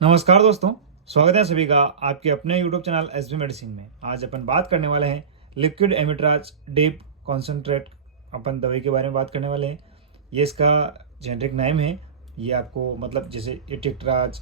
नमस्कार दोस्तों, स्वागत है सभी का आपके अपने यूट्यूब चैनल एसबी मेडिसिन में। आज अपन बात करने वाले हैं लिक्विड एमिट्राज डीप कॉन्सेंट्रेट। अपन दवाई के बारे में बात करने वाले हैं। ये इसका जेनरिक नेम है। ये आपको मतलब जैसे ये टिकट्राज,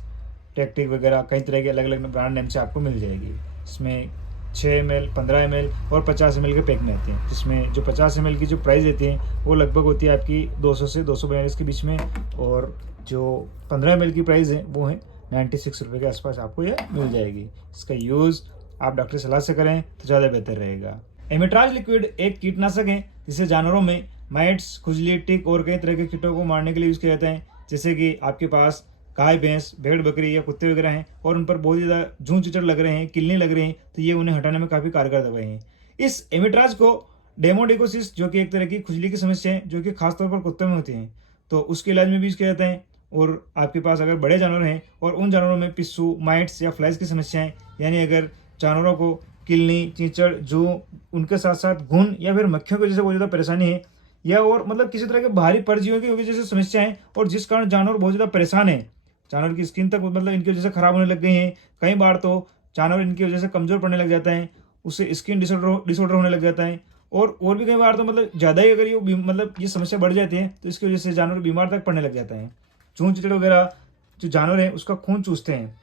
टेक्टिक वगैरह कई तरह के अलग अलग ब्रांड नेम से आपको मिल जाएगी। इसमें 6 ml, 15 ml और 50 ml के पैक में आते हैं, जिसमें जो 50 ml की जो प्राइस रहती है वो लगभग होती है आपकी 200 से 242 के बीच में, और जो 15 ml की प्राइस है वो है 96 रुपये के आसपास आपको ये मिल जाएगी। इसका यूज़ आप डॉक्टर की सलाह से करें तो ज़्यादा बेहतर रहेगा। एमिट्राज लिक्विड एक कीटनाशक है जिसे जानवरों में माइट्स, खुजली, टिक और कई तरह के कीटों को मारने के लिए यूज़ किया जाता है। जैसे कि आपके पास गाय, भैंस, भेड़, बकरी या कुत्ते वगैरह हैं और उन पर बहुत ज़्यादा जूं चिचड़ लग रहे हैं, किलने लग रहे हैं, तो ये उन्हें हटाने में काफ़ी कारगर दवाई है। इस एमिट्राज को डेमोडिकोसिस, जो कि एक तरह की खुजली की समस्या है जो कि खासतौर पर कुत्तों में होती है, तो उसके इलाज में भी यूज़ किया जाता है। और आपके पास अगर बड़े जानवर हैं और उन जानवरों में पिस्सू, माइट्स या फ्लाइज की समस्याएं, यानी अगर जानवरों को किलनी, चींचड़, जू, उनके साथ साथ घुन या फिर मक्खियों की वजह से बहुत ज़्यादा परेशानी है, या और मतलब किसी तरह के भारी परजीवियों की वजह से समस्या है और जिस कारण जानवर बहुत ज़्यादा परेशान है, जानवर की स्किन तक मतलब इनकी वजह से खराब होने लग गई है। कई बार तो जानवर इनकी वजह से कमज़ोर पड़ने लग जाता है, उससे स्किन डिसऑर्डर होने लग जाता है। और भी कई बार तो मतलब ज़्यादा ही अगर ये मतलब ये समस्या बढ़ जाती है तो इसकी वजह से जानवर बीमार तक पड़ने लग जाता है। चूंह चिचड़ वगैरह जो जानवर हैं उसका खून चूसते हैं,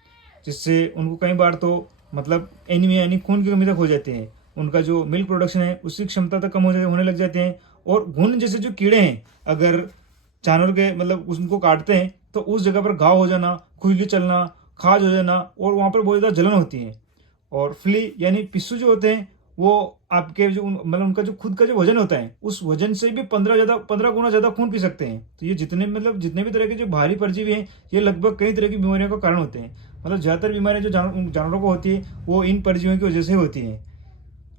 जिससे उनको कई बार तो मतलब एनीमिया यानी खून की कमी तक हो जाती है। उनका जो मिल्क प्रोडक्शन है उसकी क्षमता तक कम होने लग जाते हैं। और घुन जैसे जो कीड़े हैं, अगर जानवर के मतलब उनको काटते हैं तो उस जगह पर घाव हो जाना, खुजली चलना, खाज हो जाना और वहाँ पर बहुत ज़्यादा जलन होती है। और फ्ली यानी पिस्सू जो होते हैं वो आपके जो मतलब उनका जो खुद का जो वजन होता है उस वजन से भी 15 गुना ज़्यादा खून पी सकते हैं। तो ये जितने भी तरह के जो भारी परजीवी हैं ये लगभग कई तरह की बीमारियों का कारण होते हैं। मतलब ज़्यादातर बीमारियां जो जानवरों को होती है वो इन परजीवियों की वजह से होती हैं,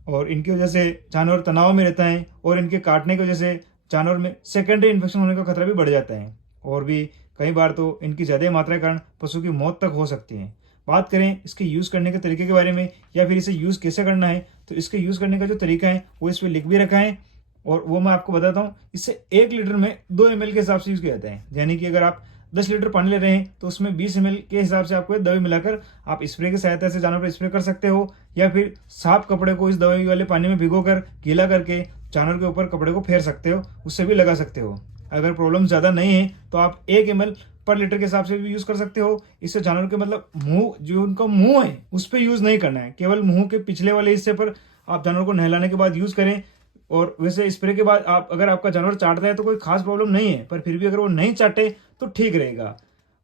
और इनकी वजह से जानवर तनाव में रहता है और इनके काटने की वजह से जानवर में सेकेंडरी इन्फेक्शन होने का खतरा भी बढ़ जाता है। और भी कई बार तो इनकी ज़्यादा मात्रा के कारण पशु की मौत तक हो सकती है। बात करें इसके यूज़ करने के तरीके के बारे में या फिर इसे यूज़ कैसे करना है, तो इसके यूज़ करने का जो तरीका है वो इस पर लिख भी रखा है और वो मैं आपको बताता हूँ। इससे 1 लीटर में 2 ml के हिसाब से यूज़ किया जाता है, यानी कि अगर आप 10 लीटर पानी ले रहे हैं तो उसमें 20 ml के हिसाब से आपको दवाई मिलाकर आप स्प्रे की सहायता से जानवर पर स्प्रे कर सकते हो, या फिर साफ कपड़े को इस दवाई वाले पानी में भिगोकर गीला करके जानवर के ऊपर कपड़े को फेर सकते हो, उससे भी लगा सकते हो। अगर प्रॉब्लम ज़्यादा नहीं है तो आप 1 ml पर लीटर के हिसाब से भी यूज़ कर सकते हो। इससे जानवर के मतलब मुंह, जो उनका मुंह है उस पर यूज़ नहीं करना है, केवल मुंह के पिछले वाले हिस्से पर आप जानवर को नहलाने के बाद यूज़ करें। और वैसे स्प्रे के बाद आप अगर आपका जानवर चाटता है तो कोई खास प्रॉब्लम नहीं है, पर फिर भी अगर वो नहीं चाटे तो ठीक रहेगा।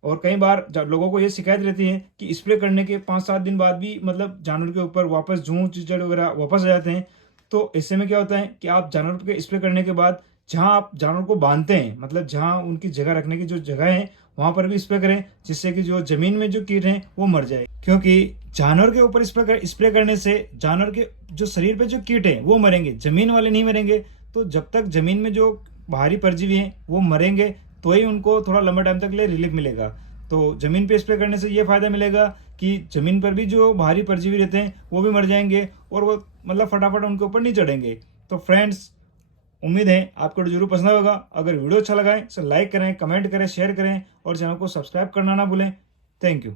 और कई बार लोगों को ये शिकायत रहती है कि स्प्रे करने के 5-7 दिन बाद भी मतलब जानवर के ऊपर वापस जूं, चिचड़ वगैरह वापस आ जाते हैं। तो ऐसे में क्या होता है कि आप जानवर के स्प्रे करने के बाद जहां आप जानवर को बांधते हैं, मतलब जहां उनकी जगह रखने की जो जगह है वहां पर भी स्प्रे करें, जिससे कि जो जमीन में जो कीट हैं वो मर जाए। क्योंकि जानवर के ऊपर स्प्रे करने से जानवर के जो शरीर पे जो कीट हैं वो मरेंगे, जमीन वाले नहीं मरेंगे। तो जब तक जमीन में जो बाहरी परजीवी हैं वो मरेंगे तो ही उनको थोड़ा लंबे टाइम तक लिए रिलीफ मिलेगा। तो जमीन पे स्प्रे करने से ये फायदा मिलेगा कि जमीन पर भी जो बाहरी परजीवी रहते हैं वो भी मर जाएंगे और वो मतलब फटाफट उनके ऊपर नहीं चढ़ेंगे। तो फ्रेंड्स, उम्मीद है आपको जरूर पसंद होगा। अगर वीडियो अच्छा लगा है तो लाइक करें, कमेंट करें, शेयर करें और चैनल को सब्सक्राइब करना ना भूलें। Thank you.